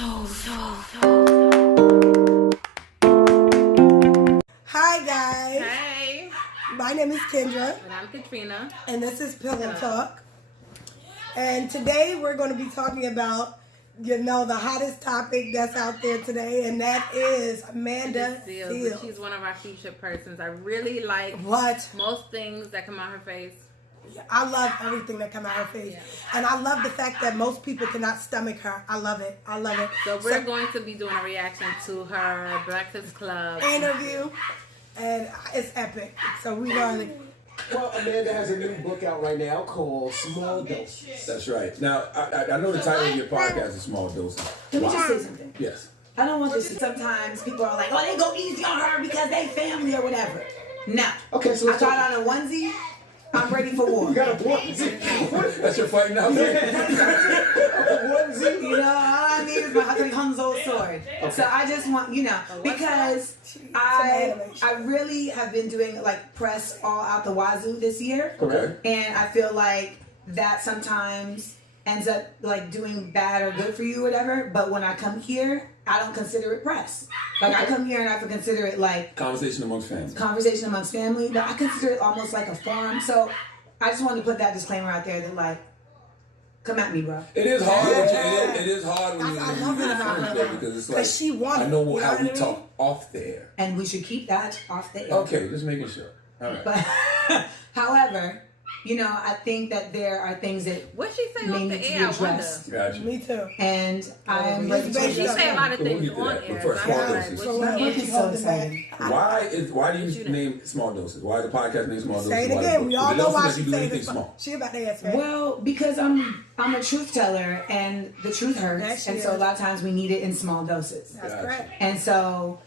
Hi guys. Hey. My name is Kendra. And I'm Katrina. And this is Pillow Talk. And today we're going to be talking about, the hottest topic that's out there today, and that is Amanda Seales. She's one of our featured persons. I really like most things that come out her face. I love everything that comes out her face. Yeah. And I love the fact that most people cannot stomach her. I love it. So we're going to be doing a reaction to her Breakfast Club interview. And it's epic. So we're going to... Well, Amanda has a new book out right now called Small Doses. That's right. Now, I know the title of your podcast is Small Doses. Can we just say something? Yes. I don't want this to... Sometimes people are like, oh, they go easy on her because they family or whatever. No. Okay, so I got on a onesie. I'm ready for war. You got a onesie? That's your fighting outfit? Onesie? You know, all I need is my ugly Hanzo sword. Okay. So I just want, because I really have been doing like press all out the wazoo this year. Okay. And I feel like that sometimes ends up like doing bad or good for you or whatever. But when I come here, I don't consider it press. Like I come here and I have to consider it like conversation amongst family. But I consider it almost like a forum. So I just wanted to put that disclaimer out there that like, come at me, bro. It is hard. It is hard when you're her because it's like she won. I know how we talk off there, and we should keep that off the air. Okay, just making sure. All right. But however, I think that there are things that what she say may off need the to be air. addressed. Gotcha. Me too. And I'm she say a lot of things on air. So excited. Why do you name Small Doses? Why is the podcast named Small Doses? Say it again. We all know why she say this. She about to answer. Well, because I'm a truth teller, and the truth hurts, and so a lot of times we need it in small doses. That's correct. And so,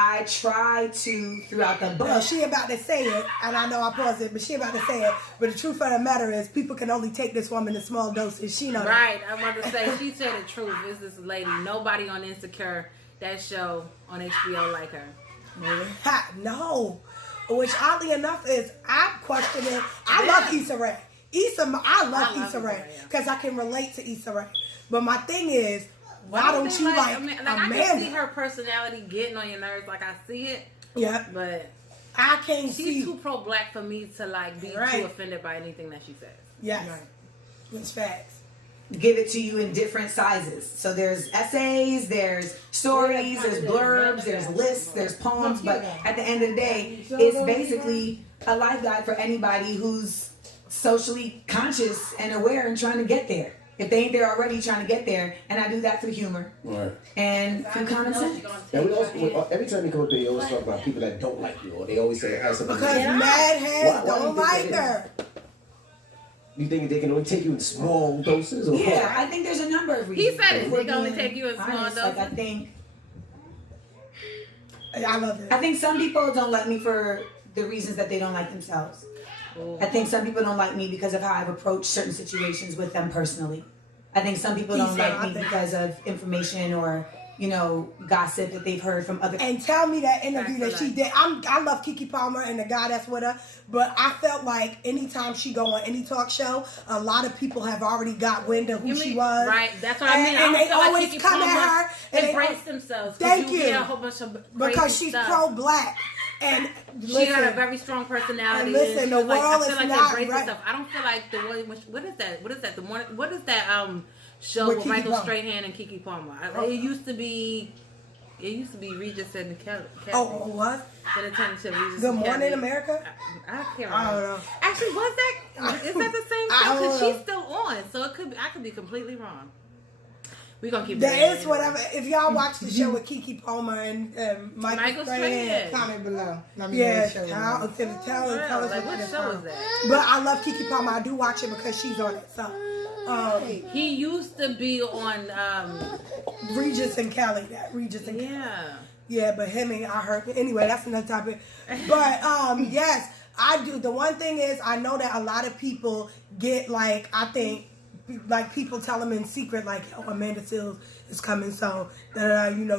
I try to throughout the book. Well, she about to say it, and I know I paused it, but she about to say it. But the truth of the matter is, people can only take this woman in small doses. She know right. I'm about to say she said the truth. Is this lady? Nobody on Insecure, that show on HBO, like her. No. Which oddly enough is, I'm questioning. I love Issa Rae. I love Issa Rae because I can relate to Issa Rae. But my thing is, why don't you like Amanda? I can see her personality getting on your nerves. Like I see it. Yeah. But I can't see. She's too pro-black for me to like be too offended by anything that she says. Yes. Right. It's facts. Give it to you in different sizes. So there's essays, there's stories, there's blurbs, there's lists, there's poems. But at the end of the day, it's basically a life guide for anybody who's socially conscious and aware and trying to get there. If they ain't there already, trying to get there, and I do that through humor and through common sense. And we also, every time you come up there, you always talk about people that don't like you, or they always say have something. Because mad heads don't like her. You think they can only take you in small doses? Or yeah, I think there's a number of reasons. He said it. They can only take you in small doses. Like I love it. I think some people don't like me for the reasons that they don't like themselves. I think some people don't like me because of how I've approached certain situations with them personally. I think some people don't like me because of information or, gossip that they've heard from other people. And tell me that interview that she did. I love Keke Palmer and the guy that's with her, but I felt like anytime she go on any talk show, a lot of people have already got wind of who she was. Right, that's what I mean. And they always like come at her and brace themselves. Thank you. A whole bunch of because she's pro-black. And she got a very strong personality. And listen, the world I feel is like not right. right. I don't feel like the way. What is that? What is that? What is that? Show with Michael Strahan and Keke Palmer. It used to be Regis and Kelly. Oh, what? Then it turned to Regis. Good Morning America. I can't remember. I don't know. Actually, is that the same show? Because she's still on, so it could. I could be completely wrong. We're gonna keep there is whatever. If y'all watch the show with Keke Palmer and Michael Strahan, comment below. Yeah, tell us what show is that. But I love Keke Palmer. I do watch it because she's on it. So he used to be on Regis and Kelly. Yeah, but him and I heard. Anyway, that's another topic. But yes, I do. The one thing is, I know that a lot of people get like, I think. Like people tell them in secret, like, oh, Amanda Seales is coming, so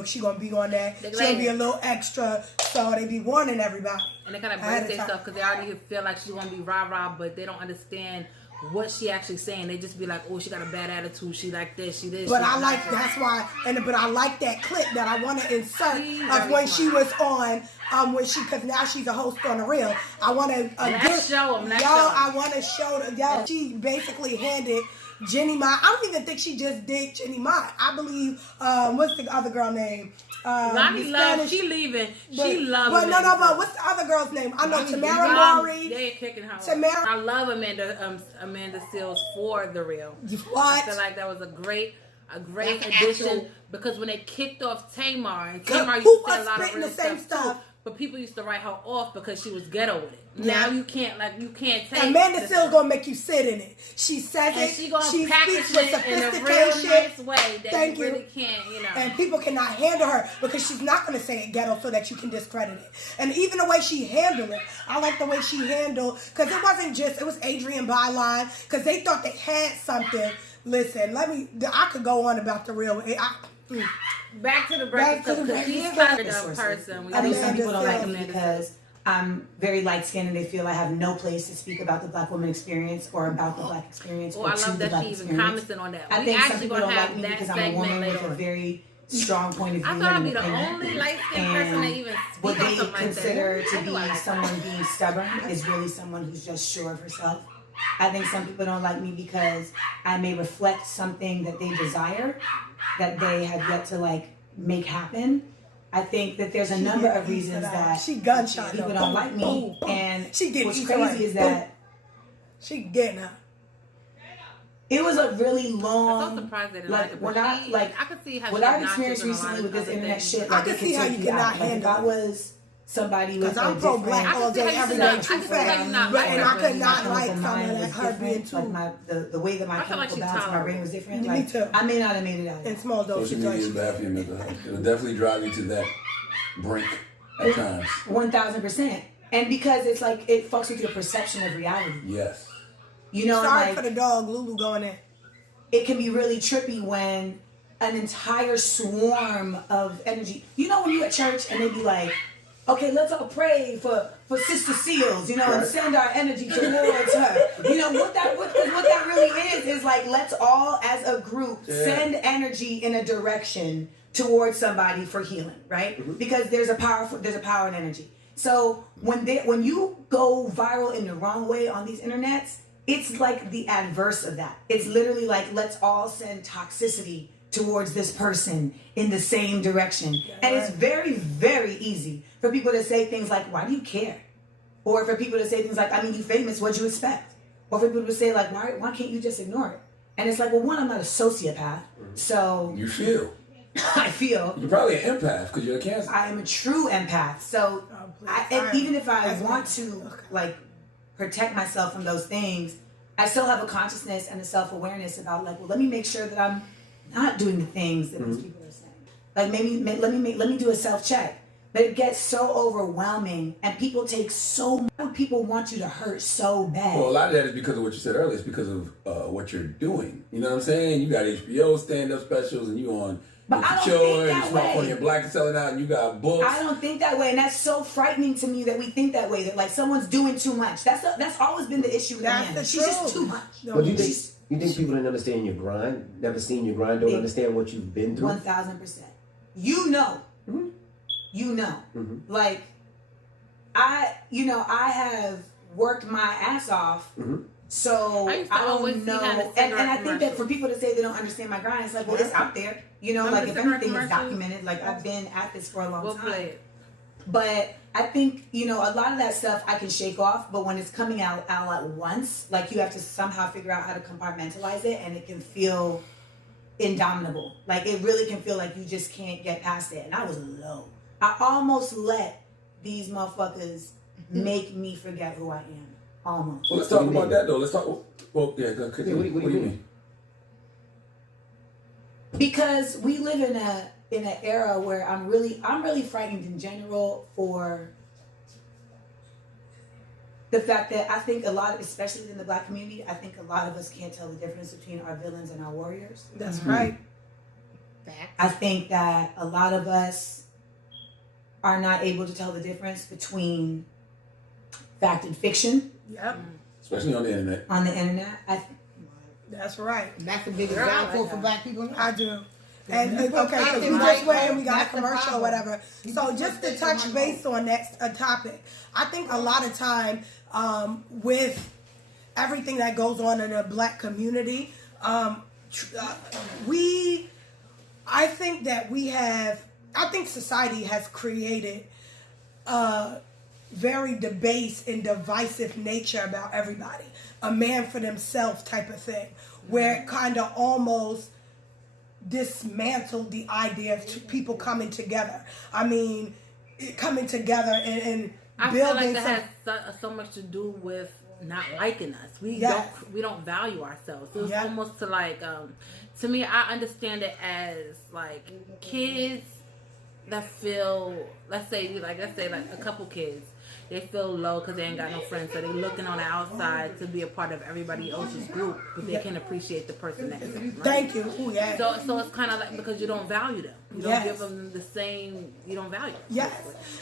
she gonna be on that. She's gonna be a little extra, so they be warning everybody. And they kind of brace their stuff because they already feel like she's gonna be rah rah, but they don't understand what she actually saying. They just be like, oh, she got a bad attitude. She like this. She this. But she I like like that's why, but I like that clip that I want to insert She's of when very she was on, because now she's a host on The Real. I want to Let's show 'em, let's show 'em. I want to show y'all. She basically handed Jenny Ma. I don't even think she just did Jenny Ma. I believe what's the other girl name? Lonnie Love, she leaving. She loves But but what's the other girl's name? I know Tamara Mowry. They're kicking her. Tamara. I love Amanda Seales for The Real. What? I feel like that was a great addition because when they kicked off Tamar, and Tamar used to say a lot of real stuff too, but people used to write her off because she was ghetto with it. Now you can't take Amanda Seales gonna make you sit in it. She says and it. She gonna she package speaks with it in a real sophistication. nice way that Thank you you. really can't, And people cannot handle her because she's not gonna say it ghetto so that you can discredit it. And even the way she handled it, I like the way she handled, because it wasn't just, it was Adrian Byline, because they thought they had something. Listen, I could go on about The Real. Back to the breakfast club, because she is like a person. I think some people don't like me because I'm very light-skinned and they feel I have no place to speak about the Black woman experience or about the Black experience. Oh, I love that she even commented on that. I think some people don't like me because I'm a woman with a very strong point of view. I thought I'd be the only light-skinned person that even speak what on they something consider like to be someone being stubborn is really someone who's just sure of herself. I think some people don't like me because I may reflect something that they desire that they have yet to make happen. I think that there's a number of reasons that people don't like me, and what's crazy is that she getting her. It was a really long. I'm so surprised they didn't like it. I could see how what I've experienced recently with this internet shit. I can see how you cannot handle. If I was somebody with I'm a pro-Black different, all day, every day, too fat, and I could not like some of that her being too. The way that my chemical balance in my brain was different. Me too. I may not have made it out. In small doses. Social media is bad for your mental health. It'll definitely drive you to that brink at times. 1000%. And because it's it fucks with your perception of reality. Yes. You know, sorry for the dog, Lulu going in. It can be really trippy when an entire swarm of energy. You know when you at church and they be like, okay, let's all pray for Sister Seals, and send our energy towards her. What that really is let's all as a group send energy in a direction towards somebody for healing, right? Mm-hmm. Because there's a power in energy. So when you go viral in the wrong way on these internets, it's like the adverse of that. It's literally let's all send toxicity towards this person in the same direction. And it's very, very easy for people to say things like, why do you care? Or for people to say things like, you famous, what'd you expect? Or for people to say why can't you just ignore it? And it's one, I'm not a sociopath, so... You feel. I feel. You're probably an empath because you're a Cancer. I am a true empath. So even if I want to protect myself from those things, I still have a consciousness and a self-awareness about let me make sure that I'm not doing the things that these people are saying. Maybe let me do a self-check. But it gets so overwhelming, and people people want you to hurt so bad. Well, a lot of that is because of what you said earlier. It's because of what you're doing. You know what I'm saying? You got HBO stand-up specials, and you on Insecure, and Smart Funny and Black is selling out, and you got books. I don't think that way, and that's so frightening to me that we think that way. That someone's doing too much. That's always been the issue with me. She's just too much. But you think people didn't understand your grind? Never seen your grind? Don't understand what you've been through? 1000%. You know. Mm-hmm. You know. Mm-hmm. I have worked my ass off. Mm-hmm. So I don't know. And I think that for people to say they don't understand my grind, it's well, it's out there. If everything is documented, I've been at this for a long time. But I think, a lot of that stuff I can shake off, but when it's coming out at once, you have to somehow figure out how to compartmentalize it, and it can feel indomitable. It really can feel like you just can't get past it. And I was low. I almost let these motherfuckers make me forget who I am. Almost. Well, let's talk about that, though. Let's talk. Well, yeah, go ahead. What do you mean? Because we live in an era where I'm really frightened in general for the fact that I think a lot, especially in the Black community, I think a lot of us can't tell the difference between our villains and our warriors. That's right. I think that a lot of us are not able to tell the difference between fact and fiction. Yep. especially on the internet. On the internet, that's right. That's a big example for black people. I do. And okay, so we just went and we got a commercial or whatever. So just to touch base on that topic, I think a lot of time with everything that goes on in the black community, I think society has created a very debased and divisive nature about everybody. A man for themselves type of thing, where it kind of almost dismantled the idea of people coming together. I mean, coming together and I building. feel like that has so much to do with not liking us. We don't value ourselves. It was almost to like to me, I understand it as like kids that feel, let's say like a couple kids, they feel low because they ain't got no friends, so they're looking on the outside to be a part of everybody else's group, but they can appreciate the person next to them. Right? Thank you. Ooh, yeah. So it's kind of like because you don't value them, you don't give them the same. You don't value them. Yes.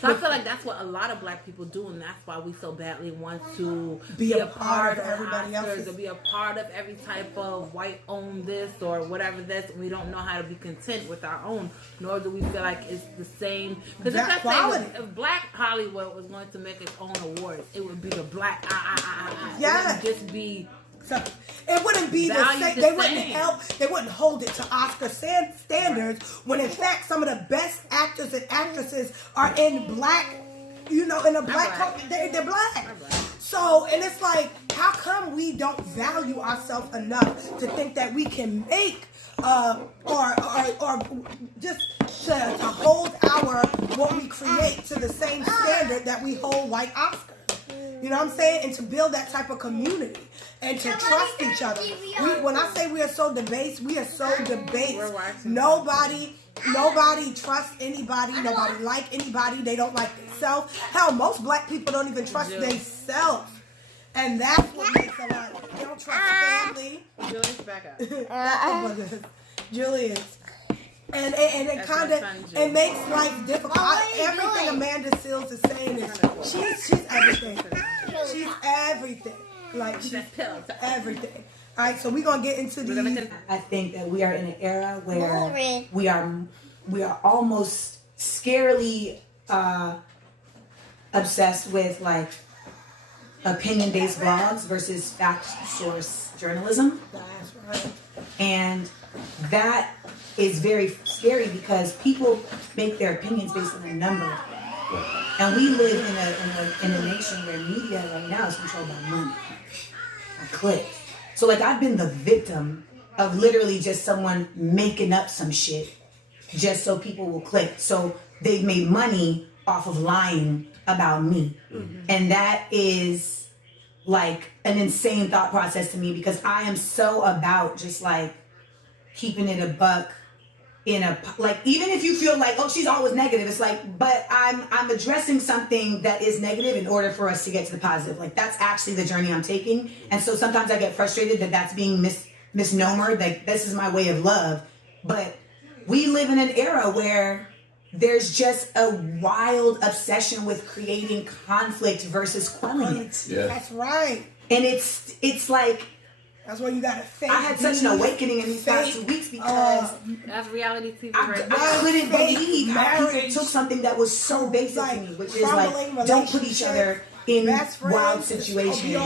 So I feel like that's what a lot of black people do, and that's why we so badly want to be a part of everybody else's, or be a part of every type of white-owned this or whatever this. And we don't know how to be content with our own, nor do we feel like it's the same. Because if Black Hollywood was going to make its own awards, it would be the Black Yes. It wouldn't just be. So it wouldn't be the same. They wouldn't hold it to Oscar standards when in fact some of the best actors and actresses are in black, in a black culture. They're black. So, and it's like, how come we don't value ourselves enough to think that we can make or just to hold what we create to the same standard that we hold white Oscars? You know what I'm saying? And to build that type of community and to trust each other. When I say we are so debased, we are so debased. Nobody trusts anybody. Nobody like anybody. They don't like themselves. Hell, most black people don't even trust themselves. And that's what makes a lot. They don't trust family. Julius, back up. Julius. And it kind of makes life difficult. Everything Amanda Seales is saying is she's everything. She's everything. Like she's everything. All right, so we're gonna get into the. I think that we are in an era where we are almost scarily obsessed with like opinion-based blogs versus fact-source journalism. That's right. And that is very scary because people make their opinions based on a number. And we live in a nation where media right now is controlled by money. Clicks. So like I've been the victim of literally just someone making up some shit just so people will click. So they've made money off of lying about me. Mm-hmm. And that is like an insane thought process to me because I am so about just like keeping it a buck like even if you feel like, oh, she's always negative, it's like, but I'm addressing something that is negative in order for us to get to the positive. Like that's actually the journey I'm taking. And so sometimes I get frustrated that that's being misnomer, like this is my way of love. But we live in an era where there's just a wild obsession with creating conflict versus quelling it. Yeah. That's right. And it's like, that's why you gotta fake. I had such an awakening in these past 2 weeks because that's reality TV. I couldn't believe how people took something that was so basic to me, which is like don't put each other in wild situations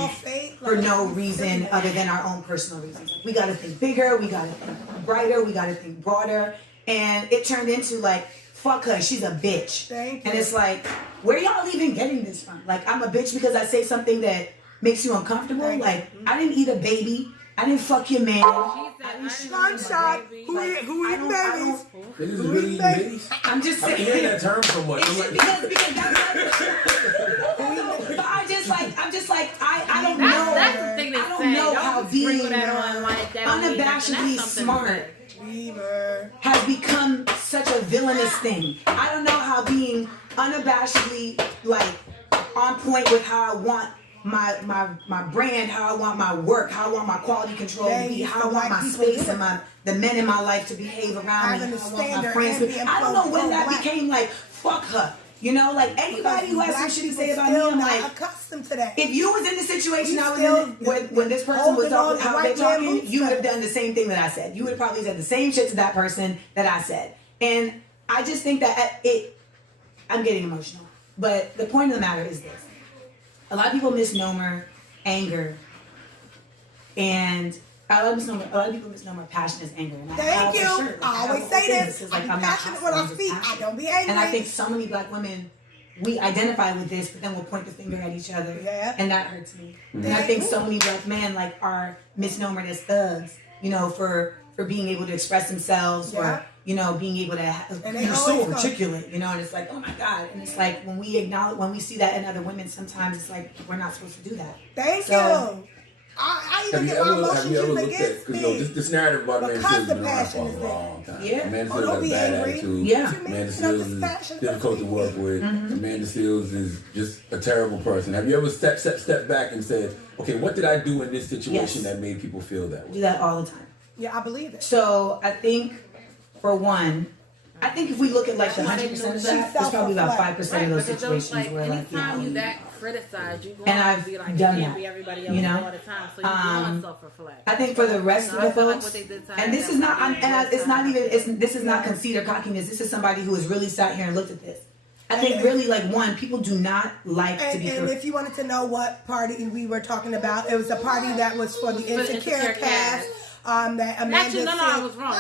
for no reason other than our own personal reasons. We gotta think bigger, we gotta think brighter, we gotta think broader, and it turned into like, fuck her, she's a bitch. And it's like, where y'all even getting this from? Like I'm a bitch because I say something that makes you uncomfortable. Like I didn't eat a baby. I didn't fuck your man. Gunshot. Who eat babies? Niggas really eating babies? I'm just saying. I've been hearing that term so much. Because but I'm just like I don't know. That's the thing I don't know how being unabashedly smart has become such a villainous thing. I don't know how being unabashedly like on point with how I want my brand, how I want my work, how I want my quality control to be, how I want my space and the men in my life to behave around me, how I want my friends to. I don't know when that became like, fuck her. You know, like anybody who has some shit to say about me, I'm like, accustomed to that. If you was in the situation I was in when this person was talking, how they talking, you would have done the same thing that I said. You would have probably said the same shit to that person that I said. And I just think that I'm getting emotional. But the point of the matter is this. A lot of people misnomer anger, and a lot of people misnomer passion as anger. And Thank you. I always say this. I'm passionate when I speak. I don't be angry. And I think so many black women, we identify with this, but then we'll point the finger at each other. Yeah. And that hurts me. And I think so many black men like are misnomered as thugs, you know, for being able to express themselves or, you know, being able to you're so articulate, you know, and it's like, oh my God. And it's like when we see that in other women, sometimes it's like we're not supposed to do that. Thank you. I even get my emotions against me. Because this narrative about Amanda Seales has been around for a long time. Yeah. Amanda Seales has a bad attitude. Yeah. Amanda Seales is difficult to work with. Amanda Seales is just a terrible person. Have you ever stepped back and said, okay, what did I do in this situation that made people feel that way? I do that all the time. Yeah, I believe it. So I think, for one, I think if we look at like the 100% of that, there's probably about 5% of those situations where like, anytime you that criticize, you and I've be like, done you can't that, be everybody else you know? all the time, so you do self-reflect. I think for the rest of the folks, like and this is not, this is not conceit or cockiness. This is somebody who has really sat here and looked at this. I think really like one, people do not like to be. And if you wanted to know what party we were talking about, it was a party that was for the Insecure cast. That Amanda Actually, no, I was wrong.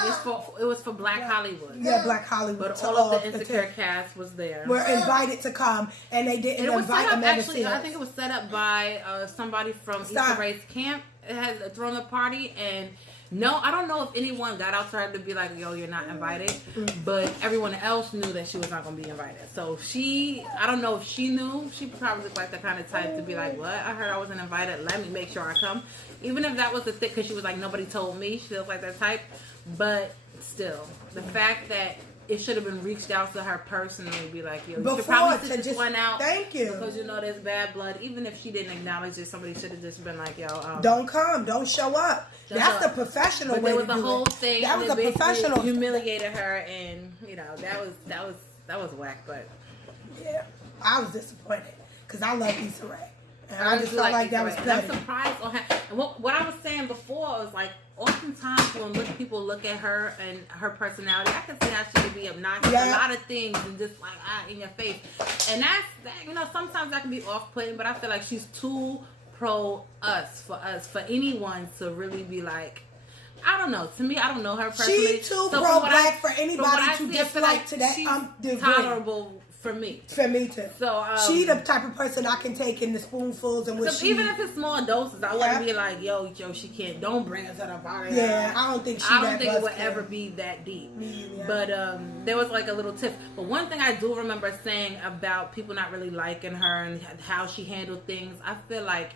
It was for Black Hollywood. Yeah, Black Hollywood. But all of the Insecure cast was there. Were invited to come, and they didn't invite Amanda Seales. I think it was set up by somebody from Issa Rae's camp. It had thrown a party, and no, I don't know if anyone got out to her to be like, yo, you're not invited. But everyone else knew that she was not going to be invited. So I don't know if she knew. She probably looked like the kind of type to be like, what? I heard I wasn't invited. Let me make sure I come. Even if that was the thing, because she was like, nobody told me. She looked like that type. But still, the fact that it should have been reached out to her personally, be like, yo, you should probably sit this one out. Thank you. Because you know there's bad blood. Even if she didn't acknowledge it, somebody should have just been like, yo, don't come, don't show up. That's the professional way to do it. There was a whole thing. That was a professional. Humiliated her, and you know that was whack. But yeah, I was disappointed because I love Issa Rae. And I just felt like that was petty. I'm surprised on her. And what I was saying before was like, oftentimes when people look at her and her personality, I can see how she could be obnoxious, a lot of things, and just like in your face. And that, you know, sometimes that can be off-putting, but I feel like she's too for anyone to really be like, I don't know. To me, I don't know her personally. She's too pro-black for anybody to dislike to that degree. Tolerable for me. For me too. So she the type of person I can take in the spoonfuls and even if it's small doses, I wouldn't be like, yo, she can't. Don't bring her to the party. Yeah, I don't think it would ever be that deep. Yeah. But there was like a little tiff. But one thing I do remember saying about people not really liking her and how she handled things, I feel like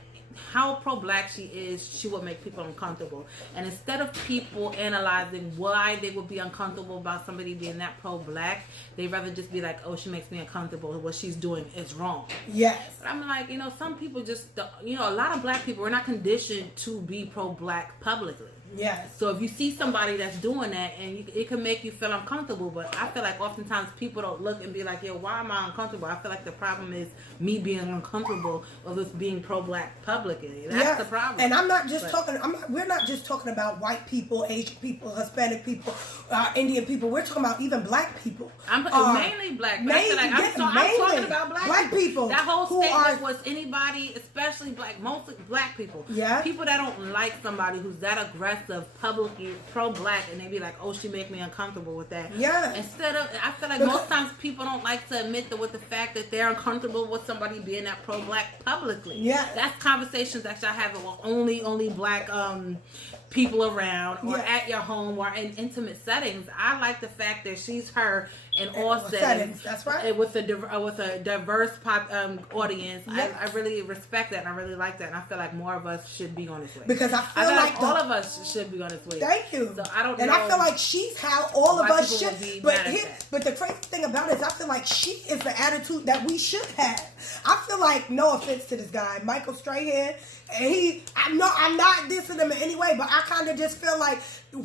how pro-black she is, she would make people uncomfortable. And instead of people analyzing why they would be uncomfortable about somebody being that pro-black, they'd rather just be like, oh, she makes me uncomfortable. What she's doing is wrong. Yes. But I'm like, you know, some people just, you know, a lot of black people are not conditioned to be pro-black publicly. Yes. So if you see somebody that's doing that, and it can make you feel uncomfortable, but I feel like oftentimes people don't look and be like, yo, why am I uncomfortable? I feel like the problem is me being uncomfortable with being pro-black publicly. That's the problem. And I'm not just we're not just talking about white people, Asian people, Hispanic people, Indian people. We're talking about even black people. Mainly black. But I'm talking about black people. That whole statement was anybody, especially mostly black people. Yeah. People that don't like somebody who's that aggressive publicly pro-black, and they be like, oh, she make me uncomfortable with that. Yeah. Instead of, I feel like most times people don't like to admit with the fact that they're uncomfortable with somebody being that pro-black publicly. Yeah. That's conversations that y'all have with only black people around, or at your home, or in intimate settings. I like the fact that she's her in all settings. That's right. With a diverse audience. Yes. I really respect that, and I really like that, and I feel like more of us should be on this way. Because I feel like all of us should be on this way. Thank you. So I don't know. And I feel like she's how all of us should. But the crazy thing about it is, I feel like she is the attitude that we should have. I feel like, no offense to this guy, Michael Strahan, and I'm not dissing him in any way, but I kind of just feel like he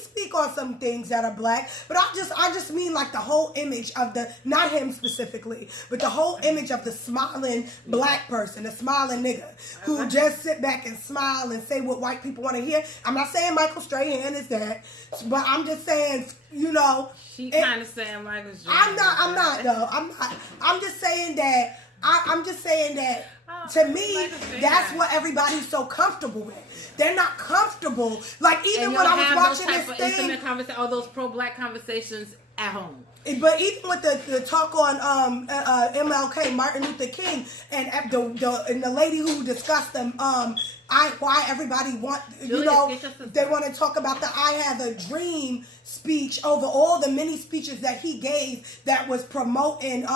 speak speak on some things that are black, but I just mean like the whole image of not him specifically, but the whole image of the smiling black person, the smiling nigga who just sit back and smile and say what white people want to hear. I'm not saying Michael Strahan is that, but I'm just saying, you know. She kind of saying Michael Strahan. I'm not though. I'm not. I'm just saying that. I'm just saying that. To me, that's what everybody's so comfortable with. They're not comfortable. Like even when I was watching this thing, all those pro-black conversations at home. But even with the talk on MLK, Martin Luther King, and the lady who discussed them, why everybody they want to talk about the "I Have a Dream" speech over all the many speeches that he gave that was promoting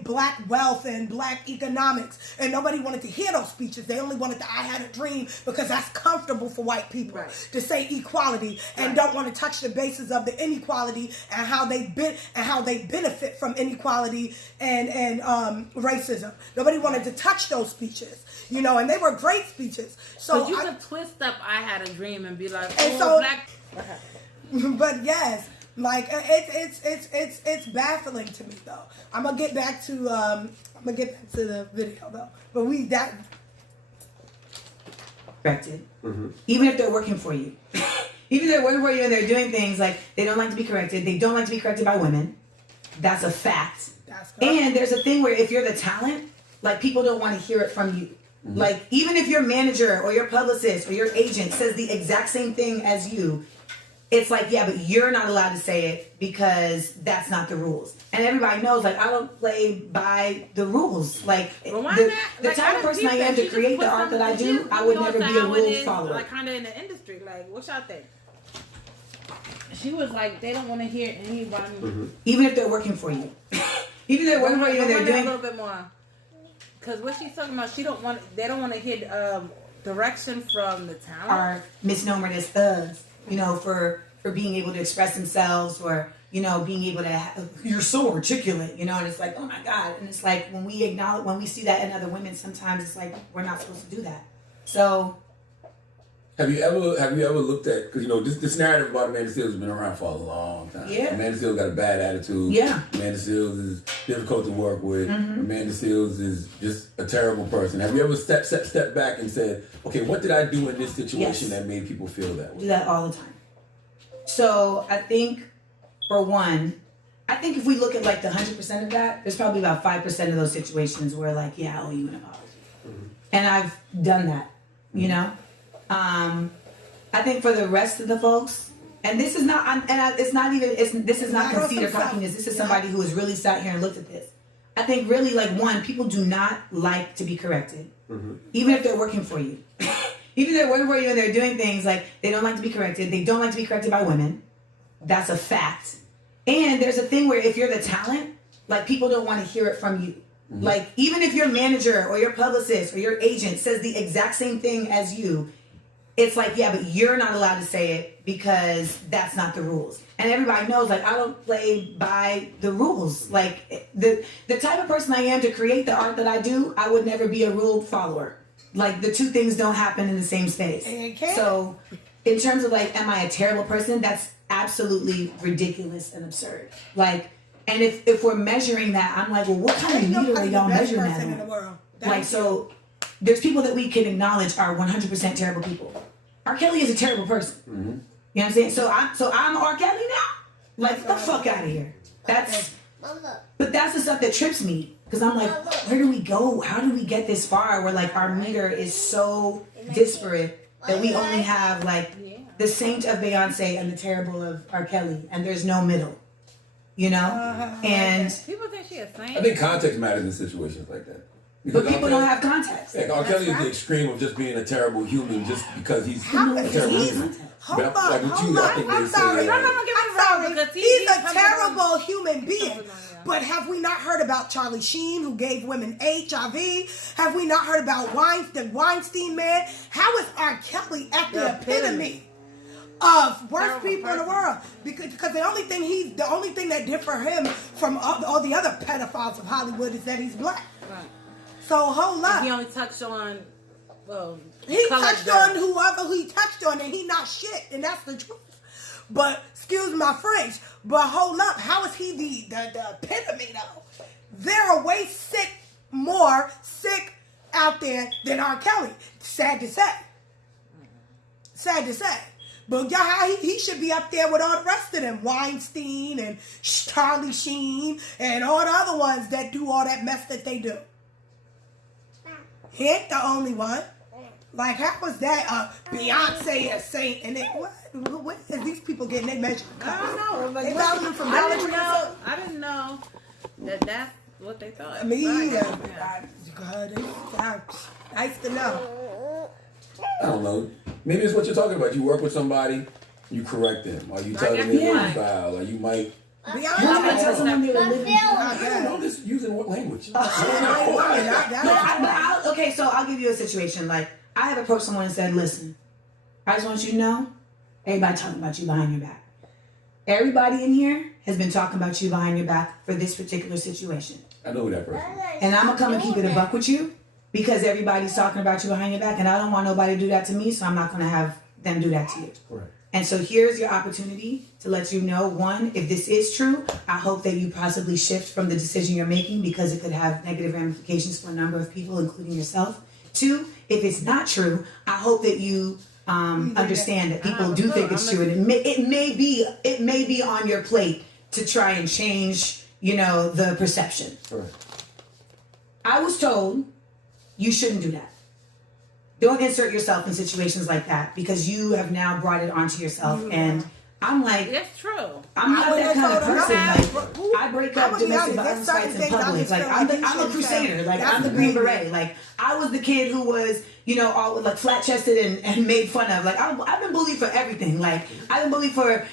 black wealth and black economics, and nobody wanted to hear those speeches. They only wanted the "I had a dream" because that's comfortable for white people to say equality and don't want to touch the basis of the inequality and how they benefit from inequality and racism. Nobody wanted to touch those speeches, you know, and they were great speeches. So you could twist up "I Had a Dream" and be like, black. But yes. Like it's baffling to me though. I'm gonna get back to the video though. But corrected. Even if they're working for you. Even if they're working for you and they're doing things like they don't like to be corrected. They don't like to be corrected by women. That's a fact. And there's a thing where if you're the talent, like people don't want to hear it from you. Like even if your manager or your publicist or your agent says the exact same thing as you, it's like, yeah, but you're not allowed to say it because that's not the rules. And everybody knows, like, I don't play by the rules. Like, the type of person I am to create the art that I do, I would never be a rule follower. Like, kind of in the industry. Like, what y'all think? She was like, they don't want to hear anybody. Even if they're working for you. Even if they're working for you and they're doing... a little bit more. Because what she's talking about, they don't want to hear direction from the talent. Are misnomered as thugs. You know, for being able to express themselves, or, you know, being able to you're so articulate, you know, and it's like, oh my God. And it's like when we see that in other women, sometimes it's like we're not supposed to do that. So have you ever looked at, because you know this narrative about Amanda Seales has been around for a long time. Yeah. Amanda Seales got a bad attitude. Yeah. Amanda Seales is difficult to work with. Amanda Seales is just a terrible person. Have you ever stepped back and said, okay, what did I do in this situation that made people feel that way? Do that all the time. So I think, for one, if we look at like the 100% of that, there's probably about 5% of those situations where like, yeah, I owe you an apology. And I've done that, you know? I think for the rest of the folks, and this is not, this is not conceit or cockiness. This is somebody who has really sat here and looked at this. I think really, like, one, people do not like to be corrected, even if they're working for you. Even if they're working for you and they're doing things like they don't like to be corrected. They don't like to be corrected by women. That's a fact. And there's a thing where if you're the talent, like people don't want to hear it from you. Like even if your manager or your publicist or your agent says the exact same thing as you, it's like, yeah, but you're not allowed to say it because that's not the rules. And everybody knows, like, I don't play by the rules. Like the type of person I am to create the art that I do, I would never be a rule follower. Like, the two things don't happen in the same space. So, in terms of, like, am I a terrible person? That's absolutely ridiculous and absurd. Like, and if we're measuring that, I'm like, well, what kind of leader are y'all measuring that on? Like, so, there's people that we can acknowledge are 100% terrible people. R. Kelly is a terrible person. You know what I'm saying? So I'm R. Kelly now? Like, get the fuck out of here. But that's the stuff that trips me. Because I'm like, where do we go? How do we get this far where, like, our meter is so disparate that we only have, like, the saint of Beyonce and the terrible of R. Kelly, and there's no middle, you know? And people think she a saint. I think context matters in situations like that. But people don't have context. Like, R. Kelly is the extreme of just being a terrible human just because he's a terrible human. Hold on. I'm sorry. He's a terrible human being. But have we not heard about Charlie Sheen, who gave women HIV? Have we not heard about the Weinstein man? How is R. Kelly at the epitome of worst people in the world? Because the only thing that differ him from all the other pedophiles of Hollywood is that he's black. Right. So hold up. He only touched on He touched on whoever he touched on, and he not shit, and that's the truth. But excuse my French, but hold up, how is he the epitome though? There are way more sick out there than R. Kelly. Sad to say. Sad to say. But yeah, he should be up there with all the rest of them. Weinstein and Charlie Sheen and all the other ones that do all that mess that they do. He ain't the only one. Like, how was that Beyonce a saint? And then, what is these people getting their measure? I don't know. Like, they valuing from Dollar Tree. I didn't know that's what they thought. Me either. Yeah. Nice to know. I don't know. Maybe it's what you're talking about. You work with somebody, you correct them, or you tell them their style, or you might. Beyonce. I don't know. Just using what language? Okay, so I'll give you a situation. Like, I have approached someone and said, listen, I just want you to know, everybody talking about you behind your back. Everybody in here has been talking about you behind your back for this particular situation. I know who that person is. And I'm going to come and keep it a buck with you because everybody's talking about you behind your back, and I don't want nobody to do that to me, so I'm not going to have them do that to you. Right. And so here's your opportunity to let you know, one, if this is true, I hope that you possibly shift from the decision you're making because it could have negative ramifications for a number of people, including yourself. Two, if it's not true, I hope that you understand that people do think it's true, and it may be on your plate to try and change, the perception. Right. I was told you shouldn't do that. Don't insert yourself in situations like that because you have now brought it onto yourself. And I'm like, that's true. I'm not that kind of person. Like, I break up domestic violence fights in public. Like, I'm a crusader. Like, I'm the Green Beret. Like, I was the kid who was, all like flat chested and made fun of. Like, I've been bullied for everything. Like, I've been bullied for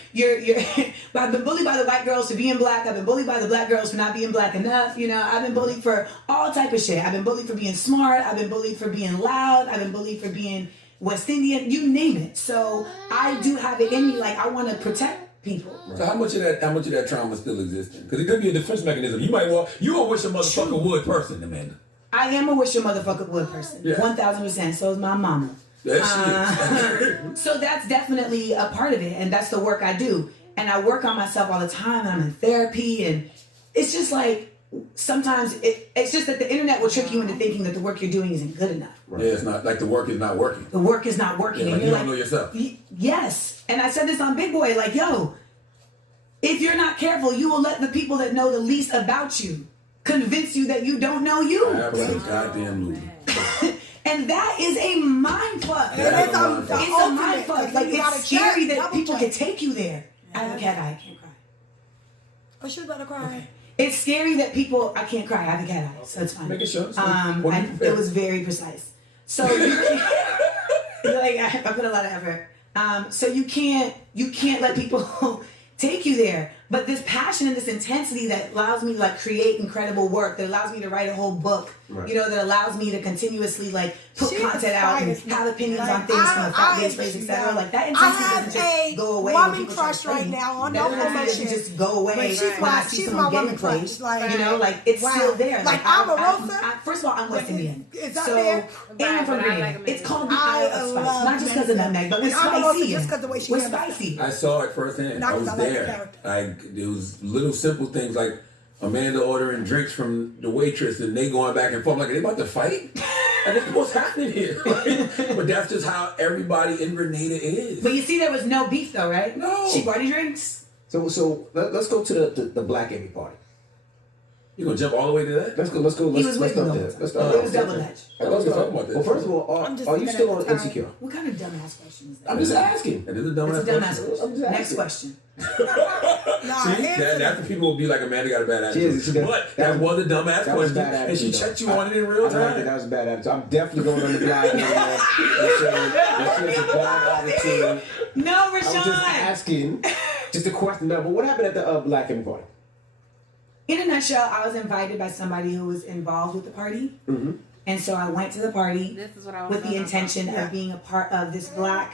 I've been bullied by the white girls for being black. I've been bullied by the black girls for not being black enough. I've been bullied for all type of shit. I've been bullied for being smart. I've been bullied for being loud. I've been bullied for being West Indian. You name it. So I do have it in me. Like, I want to protect people. So how much of that trauma still existing? Because it could be a defense mechanism. You gonna wish a motherfucker would person, Amanda. I am a wish a motherfucker would person. Yeah. 1000%. So is my mama. So that's definitely a part of it, and that's the work I do. And I work on myself all the time, and I'm in therapy, and it's just like sometimes it's just that the internet will trick you into thinking that the work you're doing isn't good enough. Right. Yeah, it's not like the work is not working. The work is not working. Yeah, and you don't know yourself. Yes. And I said this on Big Boy, like, yo, if you're not careful, you will let the people that know the least about you convince you that you don't know you. Absolutely goddamn movie. And that is a mind fuck. It's a mind fuck. Like, it's scary that people can take you there. I have a cat eye, I can't cry. Oh, she was about to cry. Okay. It's scary that people, I can't cry, I have a cat eye, so it's fine. Make it sure. It was very precise. So you can't, I put a lot of effort. So you can't let people take you there. But this passion and this intensity that allows me to like create incredible work, that allows me to write a whole book, that allows me to continuously like put content out and have opinions on things from a fact-based place, etc. Like that intensity doesn't just go away. I have a woman crush right now on no promotion. Just go away. She's my woman crush. Like it's still there. Like Omarosa. First of all, I'm West Indian. Is that there? And I'm from Greenland. It's called the Isle of Spice. Not just because of nutmeg, but we're spicy. Just because the way she we're spicy. I saw it firsthand. I was there. It was little simple things like Amanda ordering drinks from the waitress and they going back and forth like, are they about to fight? And it's what's happening here. But that's just how everybody in Grenada is. But you see, there was no beef though, right? No. She brought drinks. So let's go to the Black Amy party. You gonna jump all the way to that? Let's go. Let's start there. It was double edged. Let's talk about this. Well, first of all, are you still on Insecure? What kind of dumbass question is that? I'm just asking. It is a dumbass question. Next question. See, that's the people will be like, Amanda got a bad attitude. But that was a dumbass question, and she checked you on it in real time. I like that was a bad attitude. I'm definitely going on the Black Amy. That's a bad attitude. No, Rashawn. I'm just asking, just a question. But what happened at the Black Amy party? In a nutshell, I was invited by somebody who was involved with the party. Mm-hmm. And so I went to the party with the intention of being a part of this Black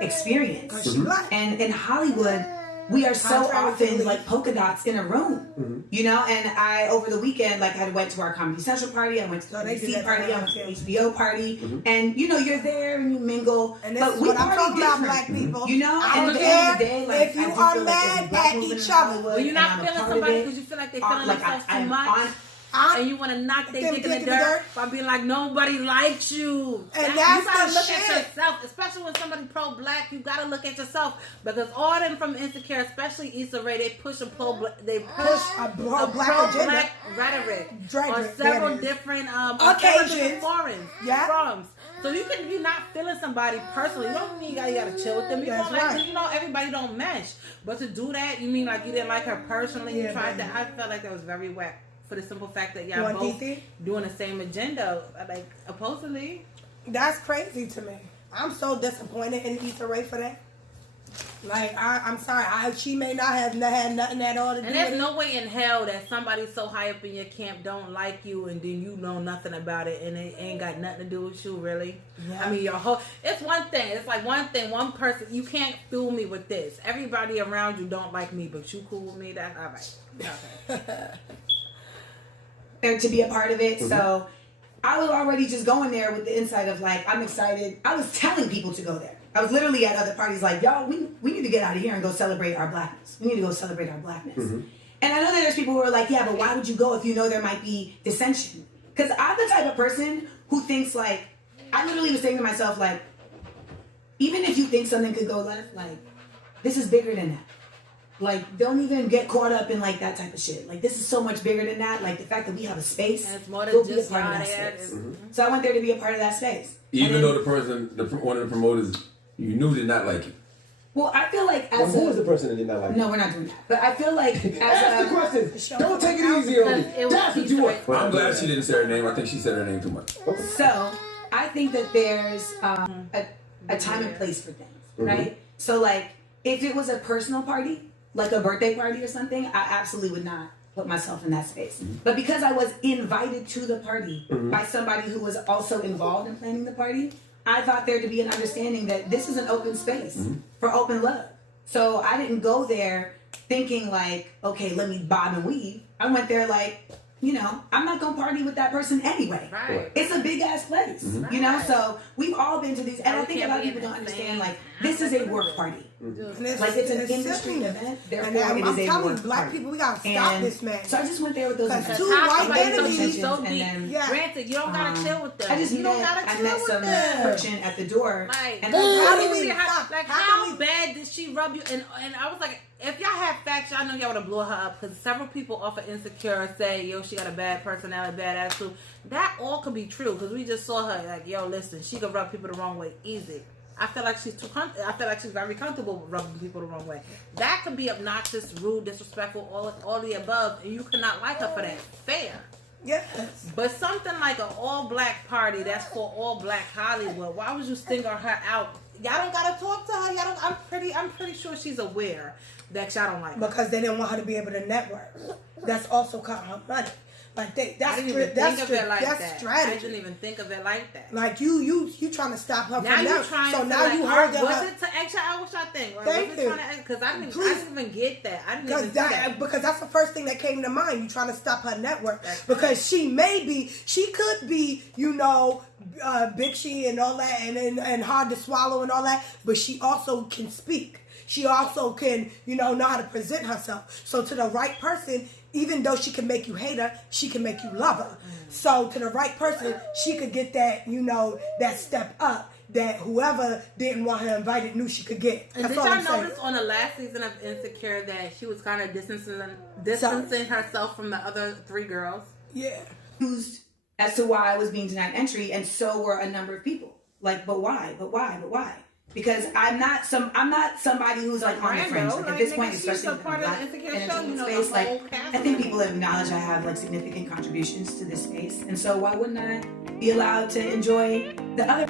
experience. Mm-hmm. And in Hollywood, we are so often like polka dots in a room, you know. And I over the weekend, like I went to our Comedy Central party, I went to the ABC party, I went to the HBO party, and you know you're there and you mingle. And this but is we what I'm party talking about, different, black people. you know. I And don't at the end of the care day, like, if you I do are feel like mad as a black at woman each in other. Hollywood, When you're and not I'm a feeling part of somebody it, because you feel like they feeling like themselves too I'm much. And you want to knock their dick in the dirt by being like, nobody likes you. And you that's gotta the look shit. at yourself, especially when somebody pro-black. You gotta look at yourself because all them from Insecure, especially Issa Rae, they push a pro-black agenda. rhetoric on several different occasions. forums. So you can be not feeling somebody personally. You don't mean you gotta chill with them. You That's don't like, right. you know, everybody don't mesh. But to do that, you mean like you didn't like her personally? Yeah, You tried baby. that. I felt like that was very whack. For the simple fact that y'all want both DC? doing the same agenda, like supposedly. That's crazy to me. I'm so disappointed in Issa Rae for that. Like, I'm sorry. She may not have had nothing at all to do And with there's it. no way in hell that somebody so high up in your camp don't like you and then you know nothing about it and it ain't got nothing to do with you, really. Yeah. I mean, your whole, it's one thing. It's like one thing, one person. You can't fool me with this. Everybody around you don't like me, but you cool with me. That's all right. Okay. There to be a part of it. So I was already just going there with the insight of like, I'm excited. I was telling people to go there. I was literally at other parties like, y'all, we need to get out of here and go celebrate our blackness. We need to go celebrate our blackness. And I know that there's people who are like, yeah, but why would you go if you know there might be dissension? Because I'm the type of person who thinks like, I literally was saying to myself like, even if you think something could go left, like, this is bigger than that. Like, don't even get caught up in like that type of shit. Like, this is so much bigger than that. Like the fact that we have a space. And it's more go than be a just part of y'all that there. space. So I went there to be a part of that space. Even And though then- one of the promoters you knew did not like you. well, I feel like Well, as who a was the person that did not like you? no, we're not doing that. But I feel like Ask as the a question. Don't take it easy on me. Because it was That's what you want. Issa I'm glad she didn't say her name. I think she said her name too much. so I think that there's a time and place for things, right? So like if it was a personal party, like a birthday party or something, I absolutely would not put myself in that space. But because I was invited to the party by somebody who was also involved in planning the party, I thought there to be an understanding that this is an open space for open love. So I didn't go there thinking like, okay, let me bob and weave. I went there like, you know, I'm not gonna party with that person anyway. Right. It's a big ass place, you know. Right. So we've all been to these, and I think a lot of people don't understand like this is a work party. Like it's an industry event, therefore and it I'm is a telling work you, black party. people, we gotta stop this man. So I just went there with those Because intentions. two How white somebody enemies, comes in so and deep. then, Yeah. Granted, you don't gotta chill with them. I just you don't met, gotta I chill met with some them. friction at the door, Like, and how I do was we- like how how can we- bad did she rub you? And I was like, if y'all had facts, y'all know y'all would have blew her up because several people off of Insecure say, yo, she got a bad personality, bad attitude. That all could be true because we just saw her like, yo, listen, she could rub people the wrong way easy. I feel like she's I feel like she's very comfortable with rubbing people the wrong way. That could be obnoxious, rude, disrespectful, all the above, and you cannot like her for that. Fair. Yes. But something like an all-black party that's for all-black Hollywood, why would you single her out? Y'all don't gotta talk to her. Y'all don't. I'm pretty sure she's aware that y'all don't like her. Because they didn't want her to be able to network. That's also cutting her money. Like I didn't even think of it like that's that. strategy. I didn't even think of it like that. Like you trying to stop her Now from you that. trying So to now like, you her, heard was her. it to extra out? What y'all think? Like, Thank was it you. trying to? Because I didn't even get that. I didn't even Because do that. because that's the first thing that came to mind. You trying to stop her network because she could be, Big She and all that, and hard to swallow and all that. But she also can speak. She also can, know how to present herself. So to the right person, even though she can make you hate her, she can make you love her. So to the right person, she could get that, that step up that whoever didn't want her invited knew she could get. And That's did all y'all I'm saying. notice on the last season of Insecure that she was kind of distancing herself from the other three girls? Yeah. Accused as to why I was being denied entry, and so were a number of people. Like, but why? But why? But why? Because I'm not somebody who's like on the fringe. Like, at this point, especially in the black entertainment space, like I think people have acknowledged I have like significant contributions to this space, and so why wouldn't I be allowed to enjoy the other?